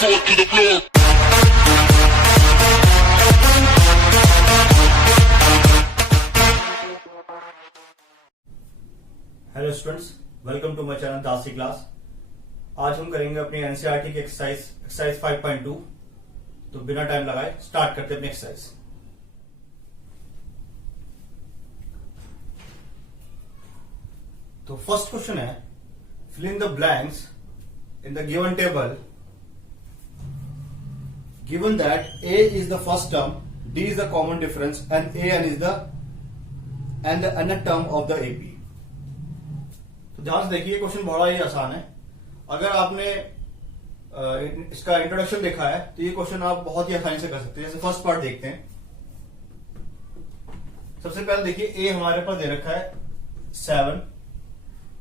foot to the floor. Hello students, welcome to my channel दासी class. आज हम करेंगे अपनी एनसीईआरटी की एक्सरसाइज 5.2। तो बिना टाइम लगाए स्टार्ट करते हैं अपनी एक्सरसाइज। तो फर्स्ट क्वेश्चन है, fill in the blanks in the given table given that a is the first term, d is the common difference and an is the nth term of the AP। तो ध्यान से देखिए, question बड़ा ही आसान है। अगर आपने इसका इंट्रोडक्शन देखा है तो ये क्वेश्चन आप बहुत ही आसानी से कर सकते हैं। जैसे फर्स्ट पार्ट देखते हैं। सबसे पहले देखिए, ए हमारे पास दे रखा है 7,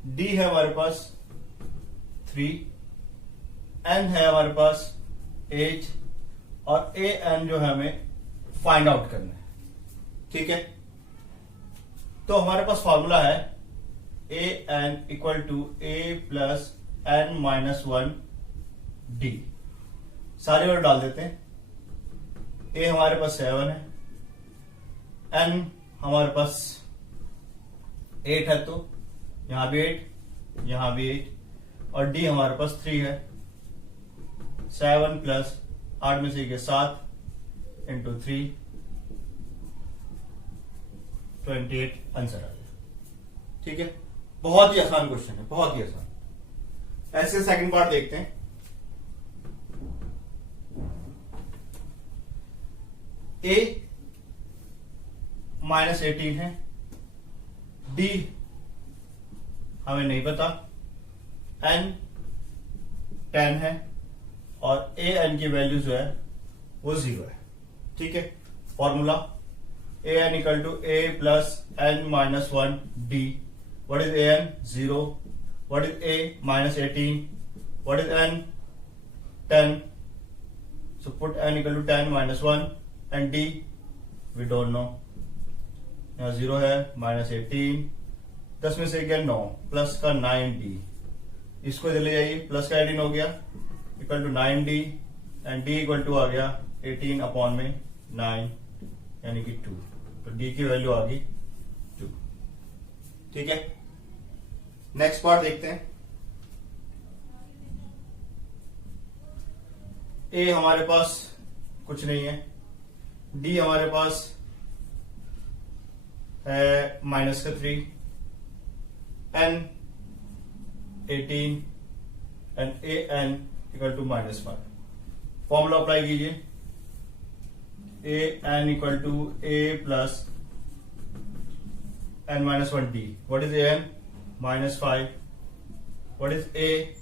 डी है हमारे पास 3, एन है हमारे पास 8 और ए एन जो है हमें फाइंड आउट करना है। ठीक है, तो हमारे पास फॉर्मूला है a n equal to a plus n minus 1 d. सारे वर्ड डाल देते हैं। ए हमारे पास 7 है, एन हमारे पास 8 है, तो यहां भी 8, यहां भी 8 और डी हमारे पास 3 है। 7 प्लस 8 में से 7 इंटू 3 28 आंसर आ गया। ठीक है, बहुत ही आसान क्वेश्चन है, बहुत ही आसान। ऐसे सेकंड पार्ट देखते हैं। ए -18 है, डी हमें नहीं पता, एन 10 है और ए एन की वैल्यू जो है वो 0 है। ठीक है, formula a n equal to a plus n minus 1 d. What is an? 0. What is a? -18. What is n? 10. So put n equal to 10 minus 1 and d we don't know. यहाँ 0 है, -18, 10 में से गया 9, प्लस का 9d। इसको ले जाइए, plus का 18 हो गया equal to 9d and d equal to आ गया 18 अपॉन में 9 यानी कि 2। तो d की वैल्यू आ गई 2। ठीक है, नेक्स्ट पार्ट देखते हैं। ए हमारे पास कुछ नहीं है, डी हमारे पास है -3, n 18 and a n equal to -5। Formula apply कीजिए। A n equal to a plus n minus 1 d. What is a n? -5। What is a?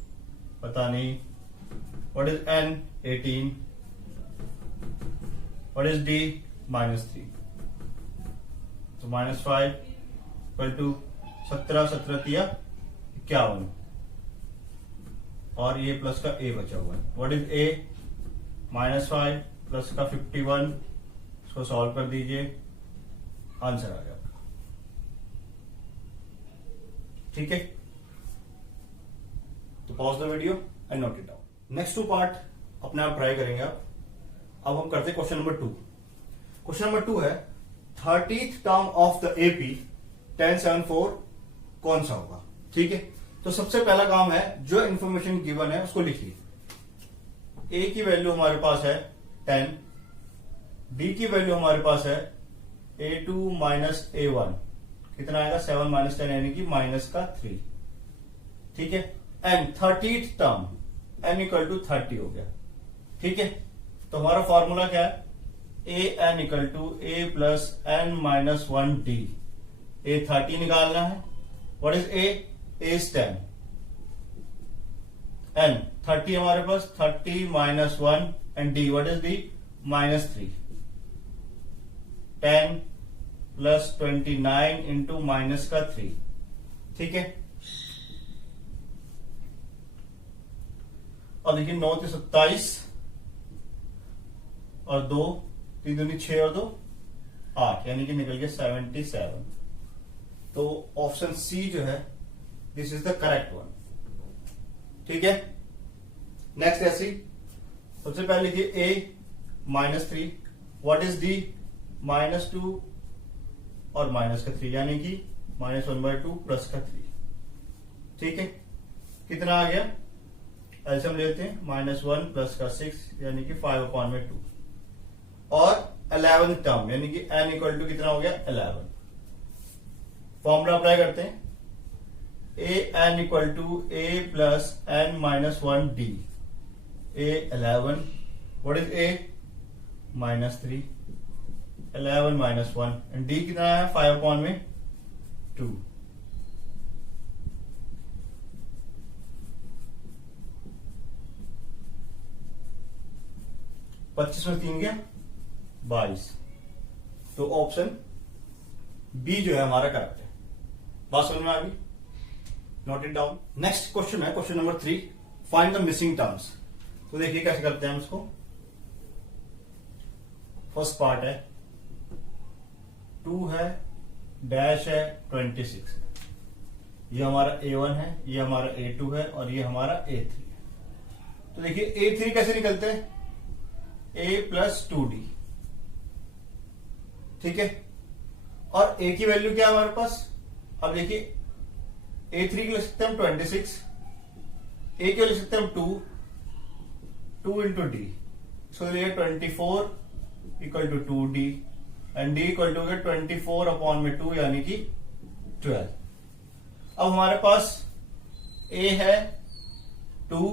पता नहीं। What is n? 18। What is d? -3। तो -5 equal to 17, 17 51 और ये plus का ए बचा हुआ है। What is A? -5 प्लस का 51। इसको सॉल्व कर दीजिए, आंसर आ गया। ठीक है, तो pause the video and note it down. Next 2 part अपने आप ट्राई करेंगे आप। अब हम करते हैं क्वेश्चन नंबर 2। क्वेश्चन नंबर 2 है 30th term of the AP 1074 कौन सा होगा। ठीक है, तो सबसे पहला काम है, जो इंफॉर्मेशन गिवन है उसको लिखिए। ए की वैल्यू हमारे पास है 10, डी की वैल्यू हमारे पास है A2 माइनस A1। कितना आएगा? 7 माइनस 10 यानी कि -3। ठीक है, and 30th term n equal to 30 हो गया। ठीक है, तो हमारा फॉर्मूला क्या है? A n equal to a plus n minus 1 d. A 30 निकालना है। What is a? A is 10 n 30 हमारे पास 30 minus 1 and d what is d? -3। 10 plus 29 into minus का 3। ठीक है, और देखिए 9 से 27 और 2 3 दूनी 6 और 2 8 यानी कि निकल गया 77। तो ऑप्शन सी जो है this is the correct one. ठीक है, नेक्स्ट ऐसी सबसे पहले लिखिए a -3, व्हाट इज d -2 और माइनस का 3, यानी कि -1/2 प्लस का 3। ठीक है, कितना आ गया? एलसीएम लेते हैं, -1 प्लस का 6 यानी कि 5/2 और 11th टर्म यानी कि n इक्वल टू कितना हो गया? 11। फॉर्मूला अप्लाई करते हैं, an equal to a plus n -1 d, a 11, what is a -3, 11 -1 and d कितना है? 5/2। पच्चीस में 3 गया 22, तो ऑप्शन बी जो है हमारा करेक्ट है। बात समझ में आ गई? Note it down. Next question है question number 3, find the missing terms. तो देखिए कैसे करते हैं हम इसको। फर्स्ट पार्ट है 2 है, डैश है, 26 है। ये हमारा A1 है, ये हमारा A2 है और ये हमारा A3 है। तो देखिए A3 कैसे निकलते हैं? A प्लस 2D, ठीक है। और A की वैल्यू क्या है हमारे पास? अब देखिए A3 की लिख सकते हैं हम 26, A की लिख सकते हैं हम 2 इंटू डी, सो ये 24 equal to 2D and D equal to 24/2 यानी कि 12। अब हमारे पास A है 2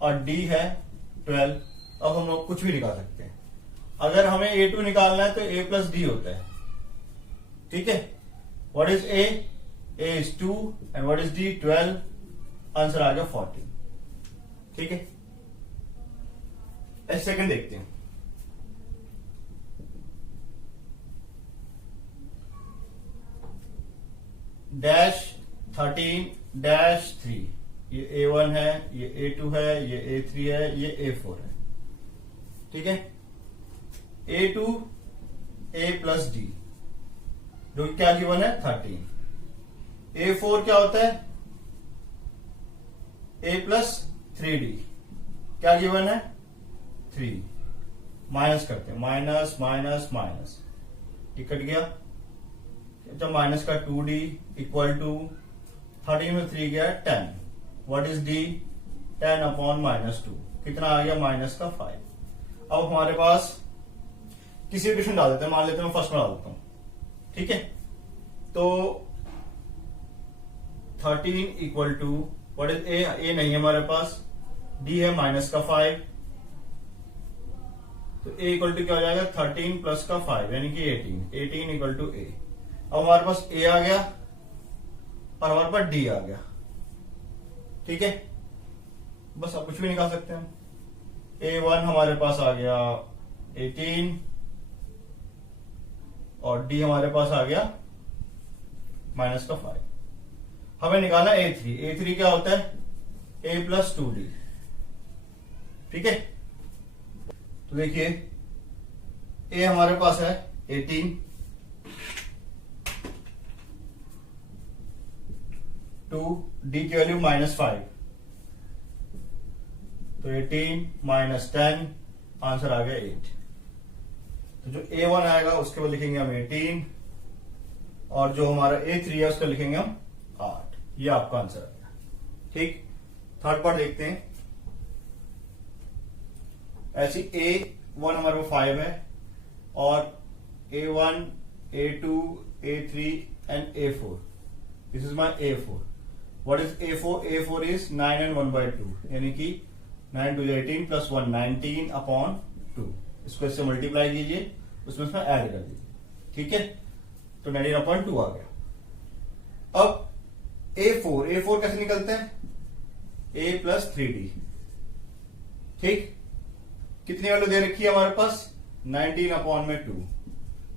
और D है 12। अब हम लोग कुछ भी निकाल सकते हैं। अगर हमें A2 निकालना है तो A प्लस डी होता है, ठीक है। What is A? A is 2 and what is D? 12। Answer आ गया 14, ठीक है। सेकंड देखते हैं। डैश 13 डैश 3, ये A1 है, ये A2 है, ये A3 है, ये A4 है, ठीक है। A2 A प्लस डी जो क्या गिवन है? 13। A4 क्या होता है? A प्लस 3D, क्या गिवन है? 3। माइनस करते हैं, माइनस माइनस माइनस, ये कट गया। जब माइनस का 2D इक्वल टू 13 में 3 गया 10। What is D? 10/-2, कितना आ गया? माइनस का 5। अब हमारे पास किसी एडिशन डाल देते हैं, मान लेते हैं मैं फर्स्ट में डाल देता हूं, ठीक है। तो 13 equal to what is A नहीं है हमारे पास, D है माइनस का 5, तो A इक्वल टू क्या हो जाएगा? 13 प्लस का 5 यानी कि 18 इक्वल टू A। अब हमारे पास A आ गया और हमारे पास D आ गया, ठीक है। बस अब कुछ भी निकाल सकते हैं हम। A1 हमारे पास आ गया 18 और D हमारे पास आ गया माइनस का 5। हमें निकालना A3 क्या होता है? A प्लस 2D, ठीक है। तो देखिए A हमारे पास है 18, 2D की वैल्यू -5, तो 18 - 10 आंसर आ गया 8। तो जो A1 आएगा उसके बाद लिखेंगे हम 18 और जो हमारा A3 है उसका लिखेंगे हम 8। ये आपका आंसर आएगा, ठीक। थर्ड पार्ट देखते हैं। ऐसी A1 हमारे पास 5 है और A1, A2, A3 and A4। This is my A4। What is A4? A4 is 9 and 1/2 यानी कि 9 to 18 प्लस 1 19/2। इसको इससे मल्टीप्लाई कीजिए, उसमें ऐड कर दीजिए, ठीक है। तो 19/2 आ गया। अब A4 कैसे निकलते हैं? A प्लस 3D, ठीक। कितनी वैल्यू दे रखी है हमारे पास? 19/2।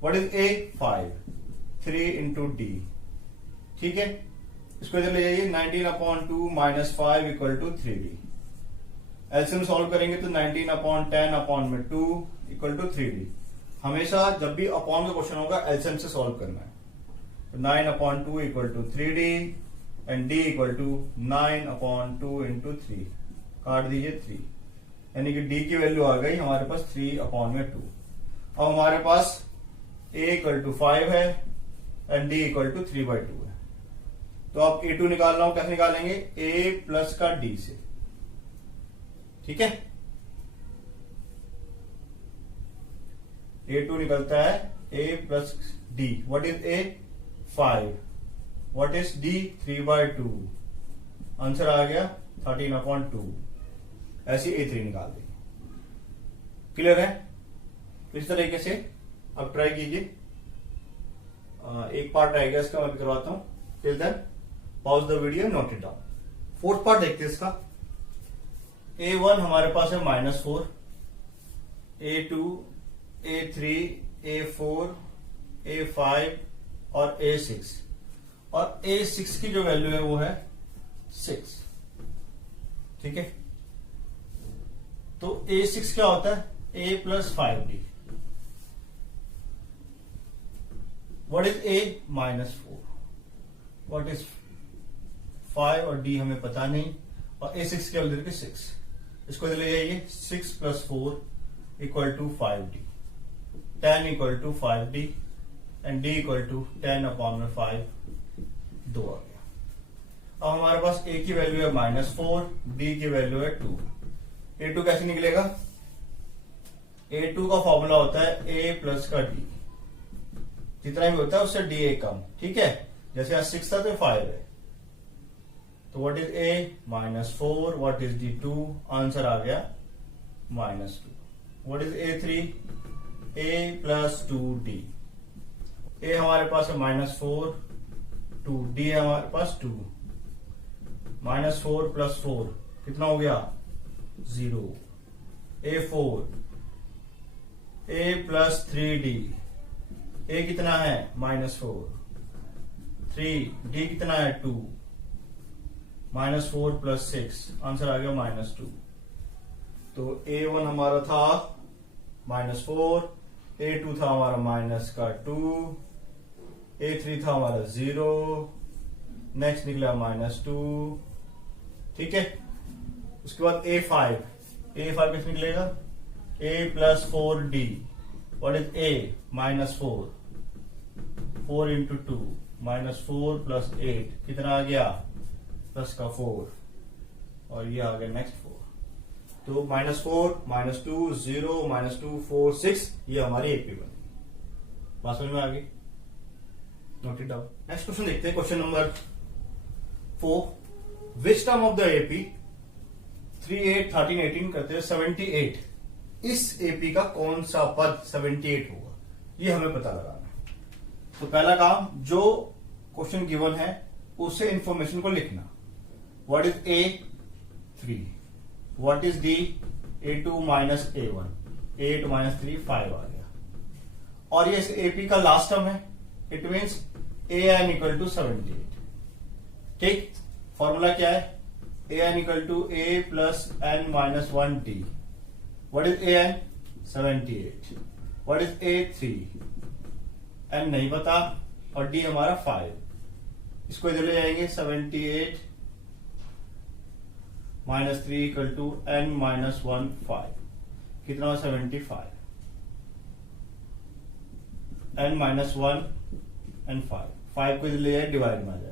What is A? 5, 3 into D, ठीक है। इसको इधर ले जाइए, 19/2 - 5 equal to 3D। LCM solve करेंगे तो 19/10/2 इक्वल टू 3D। हमेशा जब भी अपॉन का क्वेश्चन होगा एलसीएम से सॉल्व करना है। तो 9/2 equal to 3D and D equal to 9/2 into 3, काट दीजिए 3। यानी कि डी की वैल्यू आ गई हमारे पास 3/2। अब हमारे पास a इक्वल टू 5 है एंड d इक्वल टू 3/2 है। तो आप a2 निकालना हो, कैसे निकालेंगे? a प्लस का d से, ठीक है। a2 निकलता है a plus d। What is a? 5। What is d? 3/2। Answer आ गया 13/2। ऐसी a3 निकाल देंगे। क्लियर है? इस तरीके से अब ट्राई कीजिए। एक पार्ट रह गया इसका, मैं करवाता हूं। Till then pause the video, note it down. Fourth part देखते हैं इसका। a1 हमारे पास है -4, a2, a3, a4, a5 और a6, और a6 की जो वैल्यू है वो है 6, ठीक है। तो a6 क्या होता है? a plus 5d। What is a? -4। What is 5 और d हमें पता नहीं, और a6 की वैल्यू देखिए 6। इसको ले जाइए, 6 + 4 equal to 5d, 10 equal to 5d and d equal to 10/5, 2 आ गया। अब हमारे पास a की वैल्यू है -4, d की वैल्यू है 2। a2 कैसे निकलेगा? a2 का फॉर्मूला होता है a प्लस का d, जितना भी होता है उससे d a कम, ठीक है। जैसे आज 6 था तो 5 है। तो what is a? -4। What is d? 2। Answer आ गया -2। What is a3? a plus 2d। a हमारे पास है -4, 2, d है हमारे पास 2। -4 + 4 कितना हो गया? 0। a4, a plus 3d। a कितना है? -4, 3, d कितना है? 2, -4 + 6, आंसर आ गया -2। तो a1 हमारा था -4, a2 था हमारा -2, a3 था हमारा 0, नेक्स्ट निकला -2, ठीक है। उसके बाद a5 कैसे निकलेगा? a plus 4d। What is a? -4, 4 × 2, -4 + 8 कितना आ गया? प्लस का 4, और ये आ गया नेक्स्ट 4। तो -4, -2, 0, -2, 4, 6, ये हमारी एपी बनी। बात समझ में आ गई? Note it down. Next question देखते हैं, question number 4। Which term of the AP 3, 8, 13, 18 करते हुए 78, इस एपी का कौन सा पद 78 होगा, ये हमें पता लगाना है। तो पहला काम, जो क्वेश्चन गिवन है उससे इंफॉर्मेशन को लिखना। What is a? 3। What is d? a2 - a1, 8 - 3, 5 आ गया। और ये एपी का लास्ट टर्म है, it means an equal to 78, ठीक। फॉर्मूला क्या है? an equal to a plus n - 1d। What is an? 78। What is a3? n नहीं पता, और d हमारा 5। इसको इधर ले जाएंगे, 78 - 3 इक्वल टू n - 1, 5। कितना हो? 75। n - 1 एंड 5 को इधर ले जाए, डिवाइड में आ जाएगा।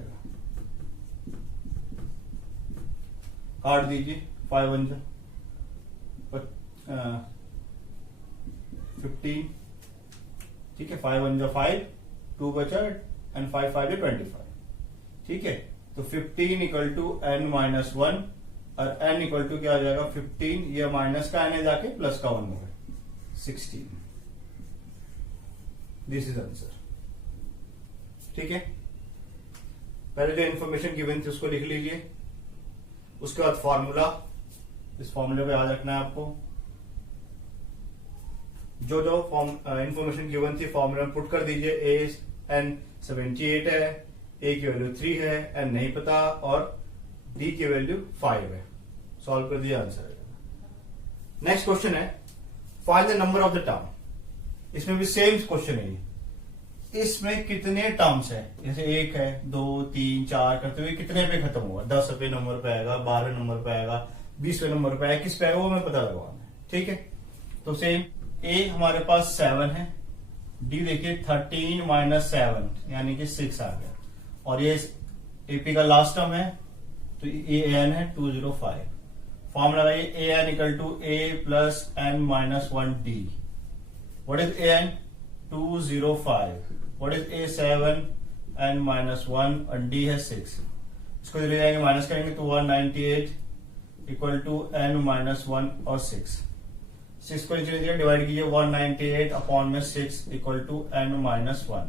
काट दीजिए, 5 1 15, ठीक है। 5 1 5, 2 बचा एंड 5 5 25, ठीक है। तो 15 इक्वल टू n - 1, और n इक्वल टू क्या आ जाएगा? 15, ये माइनस का n है जाके प्लस का 1 होगा, 16। दिस इज आंसर, ठीक है। पहले जो इन्फॉर्मेशन गिवन थी उसको लिख लीजिए। उसके बाद फॉर्मूला, इस फॉर्मूले को याद रखना है आपको। जो जो इन्फॉर्मेशन गिवन थी फॉर्मूला में पुट कर दीजिए। an 78 है, a की वैल्यू 3 है, n नहीं पता, और d की वैल्यू 5 है। सॉल्व कर दिया, आंसर है। नेक्स्ट क्वेश्चन है, find the number of the term. इसमें भी सेम क्वेश्चन है। इसमें कितने टर्म्स है? जैसे 1 है, 2, 3, 4 करते हुए कितने पे खत्म होगा? 10वें नंबर पे आएगा, 12वें नंबर पे आएगा, 20वें नंबर पे आया, किस पे आएगा वो हमें पता लगवाना है। ठीक है, तो सेम ए हमारे पास 7 है, डी देखिए 13 माइनस 7 यानी कि 6 आ गया, और ये एपी का लास्ट टर्म है तो ए एन है 205। फॉर्म लगाइए a n equal to a plus n minus 1 d. What is a n 205, what is a 7 n minus 1 और डी है 6। इसको ले जाएंगे माइनस करेंगे तो 198 इक्वल टू एन माइनस 1 और 6 को नीचे लीजिए, डिवाइड कीजिए 198 अपॉन में 6 इक्वल टू एन माइनस 1।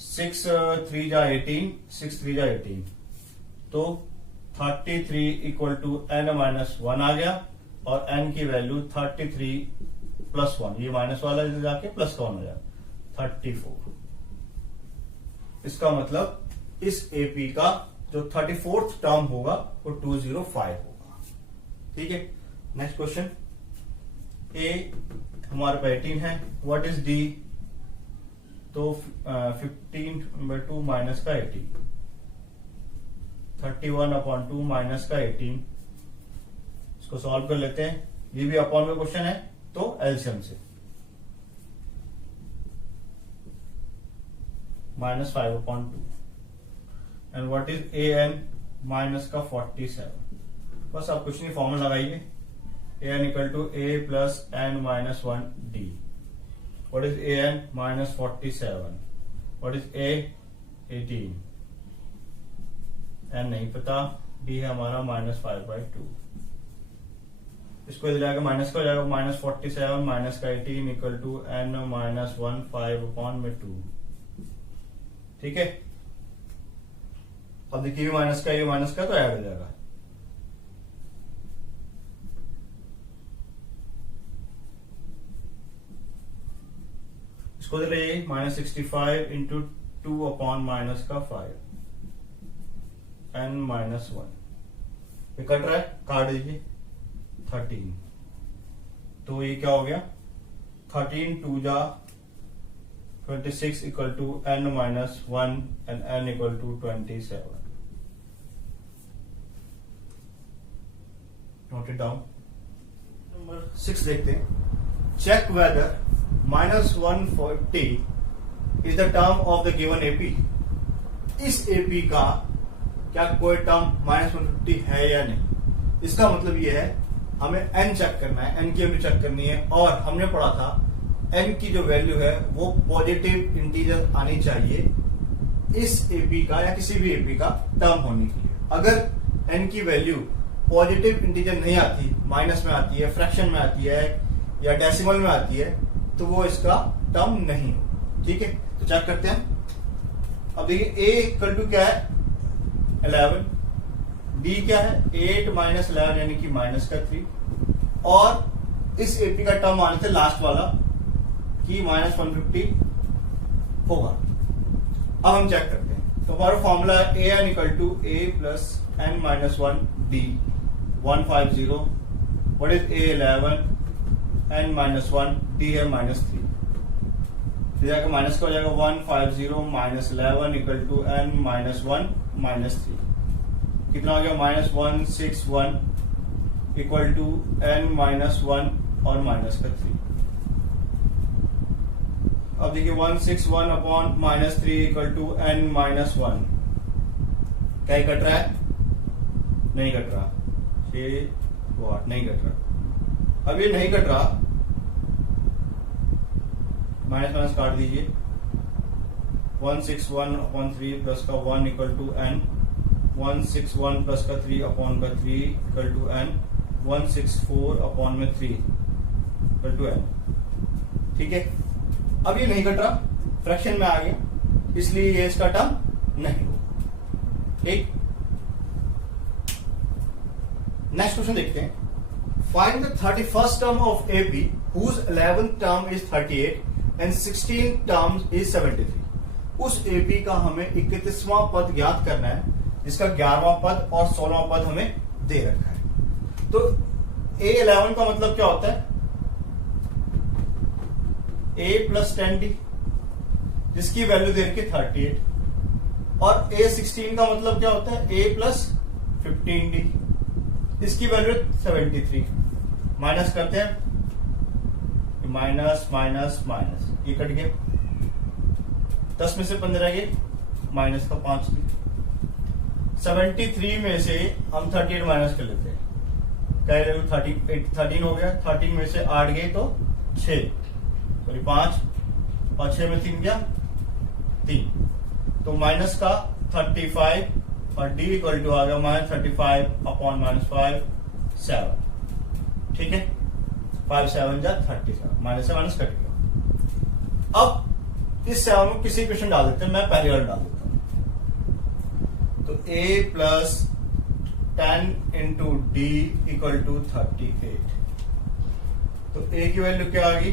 6 3 जा 18, 6 3 जा 18, तो 33 इक्वल टू एन माइनस 1 आ गया, और एन की वैल्यू 33 प्लस 1, ये माइनस वाला जाके प्लस का 1 हो जाए 34। इसका मतलब इस एपी का जो 34th टर्म होगा वो 205 होगा। ठीक है, नेक्स्ट क्वेश्चन। ए हमारे पे 18 है, व्हाट इज डी, तो 15/2 माइनस का 18, 31/2 माइनस का 18। इसको सॉल्व कर लेते हैं, ये भी अपॉन में क्वेश्चन है तो एलसीएम से -5/2 and what is a n minus का 47। बस आप कुछ नहीं, फॉर्मूला लगाइए a n equal to a plus n minus 1 d. What is a n -47, what is a 18, n नहीं पता, डी है हमारा -5/2। इसको इधर जाकर माइनस का हो जाएगा -47 माइनस का 18 इक्वल टू एन माइनस 1 5/2। ठीक है, अब देखिए ये माइनस का तो ऐड हो जाएगा। इसको ले -65 इंटू 2 अपॉन माइनस का 5 एन माइनस 1। ये कट रहा है, काट दीजिए 13, तो ये क्या हो गया 13 2 जा 26 equal to n minus 1 and n equal to 27। Note it down. Number 6 देखते हैं। Check whether -140 is the term of the given AP. इस एपी का क्या कोई टर्म -150 है या नहीं। इसका मतलब ये है हमें एन चेक करना है, एन की वैल्यू चेक करनी है, और हमने पढ़ा था एन की जो वैल्यू है वो पॉजिटिव इंटीजर आनी चाहिए इस एपी का या किसी भी एपी का टर्म होने के लिए। अगर एन की वैल्यू पॉजिटिव इंटीजर नहीं आती, माइनस में आती है, फ्रैक्शन में आती है या डेसिमल में आती है, तो वो इसका टर्म नहीं हो। ठीक है, तो चेक करते हैं। अब देखिए ए इक्वल टू क्या है 11, डी क्या है 8 माइनस 11 यानी कि माइनस का 3, और इस एपी का टर्म आने से लास्ट वाला कि -150 होगा। अब हम चेक करते हैं, तो हमारा फॉर्मूला है a n equal to a plus n minus 1 d 150। What is a 11 n minus 1 d है -3, फिर जाकर माइनस का हो जाएगा 150 minus 11 equal to n minus 1 -3। कितना हो गया -161 इक्वल टू एन माइनस 1 और माइनस का 3। अब देखिए 161 upon -3 equal to n minus 1। क्या कट रहा है, नहीं कट रहा, ये वाट नहीं कट रहा। अब ये नहीं कट रहा, माइनस काट दीजिए 161 अपॉन 3 प्लस का 1 इक्वल टू एन, 161 प्लस का 3 अपॉन का 3 इक्वल टू एन, 164 अपॉन में 3 इक्वल टू एन। ठीक है, अब ये नहीं कट रहा, फ्रैक्शन में आ गया, इसलिए ये इसका टर्म नहीं होगा। ठीक, नेक्स्ट क्वेश्चन देखते हैं। Find the 31st term of AP whose 11th term is 38 and 16th term is 73। उस एपी का हमें 31वां पद ज्ञात करना है जिसका 11वां पद और 16वां पद हमें दे रखा है। तो A11 का मतलब क्या होता है A प्लस 10D, जिसकी वैल्यू दे रखी 38, और A16 का मतलब क्या होता है A प्लस 15D, इसकी वैल्यू 73, माइनस करते हैं, माइनस माइनस माइनस, ये कट गया, 10 में से 15 गए, माइनस का 5 की, 73 में से हम 38 माइनस कर लेते हैं, क्या 13 हो गया, 13 में से 8 गए तो 6, सॉरी 5, और 6 में 3 गया 3, तो माइनस का 35 और डी इक्वल टू आ गया -35 अपॉन -5 7, ठीक है, 5 7 जा 37, माइनस से माइनस कट गया। अब इस 7 में किसी क्वेश्चन डाल देते हैं, मैं पहली बार डाल देता हूं, तो a plus 10 into d equal to 38, तो a की वैल्यू क्या आ गई,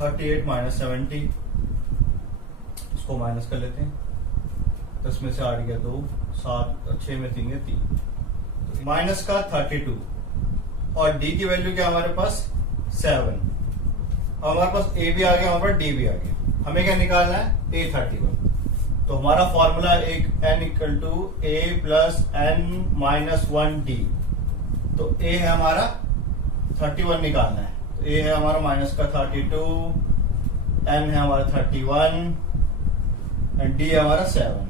-38 -70, इसको माइनस कर लेते हैं, 10 में से 8 गया 2, 7, 6 में 3 गया 3, माइनस का 32, और d की वैल्यू क्या हमारे पास 7, हमारे पास a भी आ गया, हमारे पास d भी आ गया, हमें क्या निकालना है a31, तो हमारा फॉर्मूला एक n equal to a plus n minus 1d, तो a है हमारा 31 निकालना है, तो a है हमारा माइनस का 32, n है हमारा 31 एंड d है हमारा 7।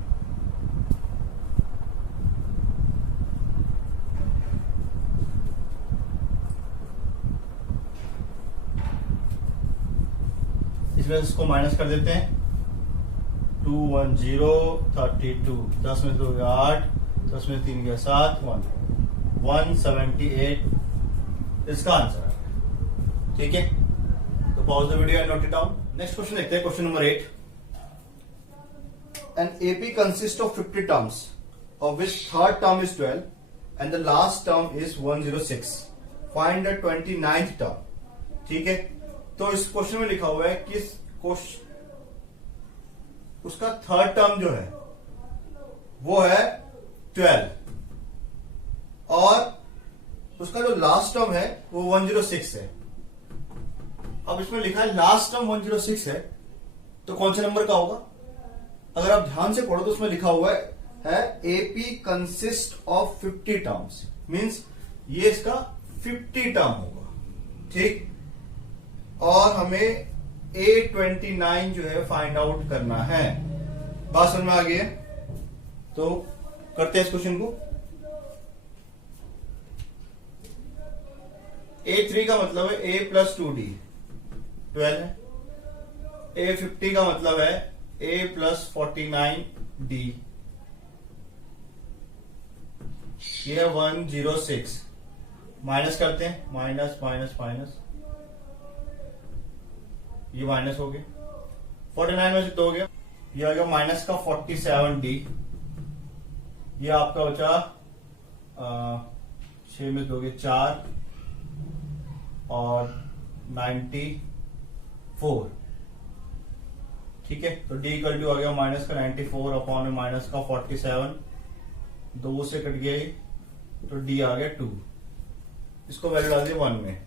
इसमें इसको माइनस कर देते हैं, 210 32, 10 में से 2 गया 8, 10 में से 3 गया 7, 178 इसका आंसर है, ठीक है। तो pause the video and note it down. Next question देखते हैं, question number 8। An AP consists of 50 terms, of which third term is 12 and the last term is 106. Find the 29th term, ठीक है। तो इस क्वेश्चन में लिखा हुआ है कि उसका थर्ड टर्म जो है वो है 12 और उसका जो लास्ट टर्म है वो 106 है। अब इसमें लिखा है लास्ट टर्म 106 है, तो कौन से नंबर का होगा? अगर आप ध्यान से पढ़ो तो उसमें लिखा हुआ है AP consist of 50 terms, means ये इसका 50 टर्म होगा, ठीक। और हमें A29 जो है फाइंड आउट करना है। बात समझ में आ गई है? तो करते हैं इस क्वेश्चन को। A3 का मतलब है A प्लस 2D 12 है। A50 का मतलब है A प्लस 49D, ये 106। माइनस करते हैं, माइनस माइनस माइनस, ये माइनस हो गया, 49 में से 2 हो गया, ये आ गया माइनस का 47D, ये आपका बचा 6 में 2 गए 4 और 94, ठीक है। तो D इक्वल टू आ गया माइनस का 94 अपॉन में माइनस का 47, 2 से कट गया, तो D आ गया 2। इसको वैल्यू डाल दिया 1 में,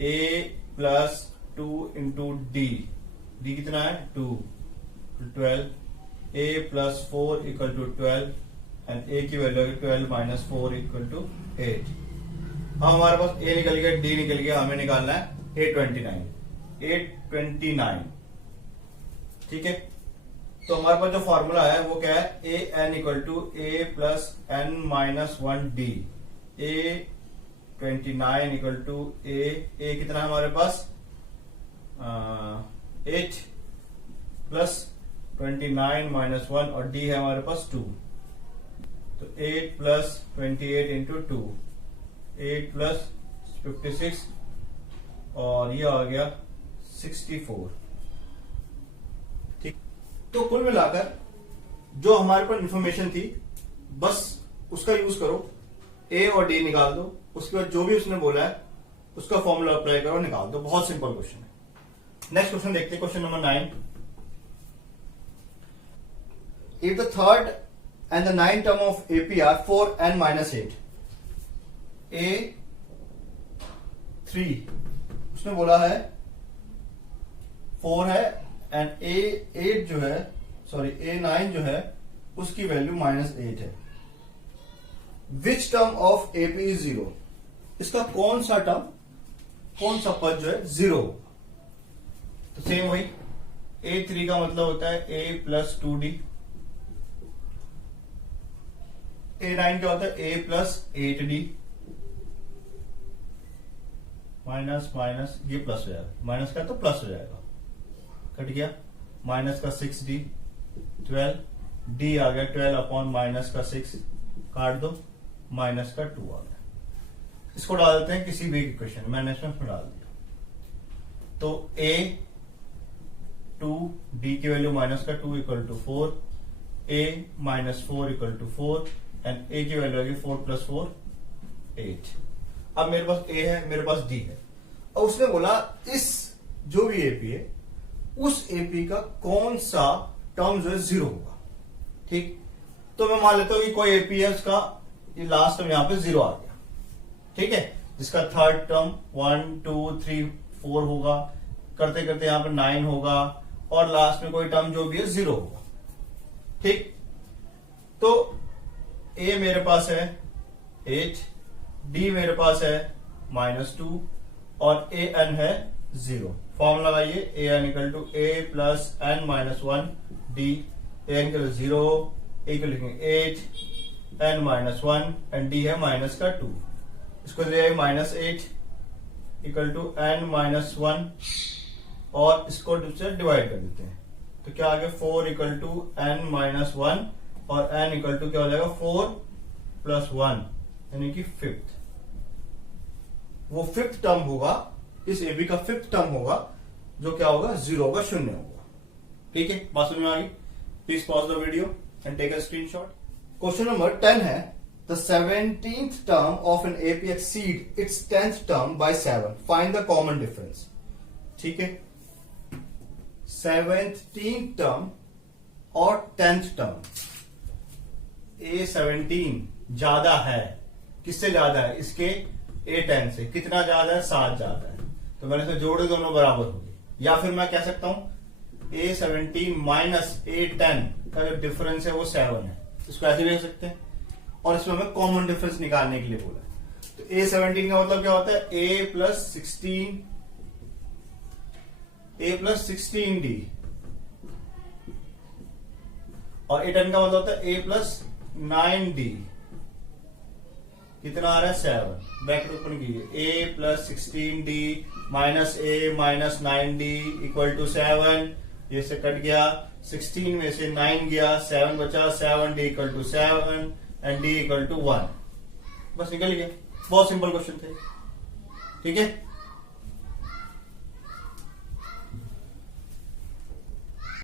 A प्लस 2 इंटू D कितना है 2, 12, A plus 4 equal to 12 and A की वैल्यू 12 माइनस 4 इक्वल टू 8। अब हमारे पास A निकल गया, D निकल गया, हमें निकालना है A29, ठीक है। तो हमारे पास जो फॉर्मूला है वो क्या है, AN equal to A plus N minus 1D, A29 equal to A कितना है हमारे पास 8 प्लस 29 माइनस 1 और D है हमारे पास 2, तो 8 प्लस 28 इंटू 2, 8 प्लस 56 और ये आ गया 64, ठीक। तो कुल मिलाकर जो हमारे पास इंफॉर्मेशन थी बस उसका यूज करो, A और D निकाल दो, उसके बाद जो भी उसने बोला है उसका फॉर्मूला अप्लाई करो, निकाल दो। बहुत सिंपल क्वेश्चन है। नेक्स्ट क्वेश्चन देखते हैं, question number 9। If the third and the 9th term of AP are 4n minus 8, A3 उसने बोला है 4 है एंड A8 जो है, सॉरी A9 जो है उसकी वैल्यू -8 है। Which term of AP is 0? इसका कौन सा टर्म, कौन सा पद जो है 0? तो सेम वही, A3 का मतलब होता है A + 2D, A9 क्या होता है A + 8D, माइनस माइनस ये प्लस हो जाएगा, माइनस का तो प्लस हो जाएगा, कट गया, माइनस का 6D, 12D आ गया, 12 - का 6 काट दो, माइनस का 2 आ गया। इसको डाल देते हैं किसी भी इक्वेशन, मैंने इसमें डाल दिया। तो A2D की वैल्यू माइनस का 2 = 4, A - 4 = 4 एंड A की वैल्यू आ गई 4 + 4 8। अब मेरे पास A है, मेरे पास D है, और उसने बोला इस जो भी AP है उस AP का कौन सा टर्म जो है 0 होगा। ठीक, तो मैं मान लेता हूं कि कोई AP है, उसका ये लास्ट टर्म यहां पे 0 आ गया, ठीक है, जिसका थर्ड टर्म 1 2 3 4 होगा, करते करते यहां पे 9 होगा, और लास्ट में कोई टर्म जो भी है 0 होगा। ठीक, तो A मेरे पास है 8, D मेरे पास है -2 और AN है 0। फॉर्मूला लगाइए, AN = A + n - 1 D, AN = 0, A को लिखेंगे 8, n - 1 एंड D है -2। इसको दे -8 = n - 1 और इसको से डिवाइड कर देते हैं, तो क्या आ गया 4 = n - 1 और n = क्या हो जाएगा 4 + 1 यानी कि 5th। वो 5th टर्म होगा, इस AB का 5th टर्म होगा जो क्या होगा 0 होगा, 0 होगा। ठीक है, बात समझ में आ गई? Please pause the video and take a screenshot. Question number 10 है, the 17th term of an AP exceed its 10th term by 7, find the common difference. ठीक है, 17th टर्म और 10th टर्म, A17 ज्यादा है, किससे ज्यादा है? इसके A10 से। कितना ज्यादा है? 7 ज्यादा है, तो मैंने इसे जोड़े, दोनों बराबर हो गए। या फिर मैं कह सकता हूं A17 - A10 का जो डिफरेंस है वो 7 है, इसको ऐसे भी कह सकते हैं। और इसमें हमें कॉमन डिफरेंस निकालने के लिए बोला है। तो A17 का मतलब क्या होता है A + 16D, और A10 का मतलब होता है A + 9D। कितना आ रहा है 7। ब्रैकेट ओपन कीजिए, A + 16D - A - 9D = 7। ये से कट गया, 16 में से 9 गया, 7 बचा, 7D = 7 एंड D = 1। बस निकल गया। बहुत सिंपल क्वेश्चन थे। ठीक है।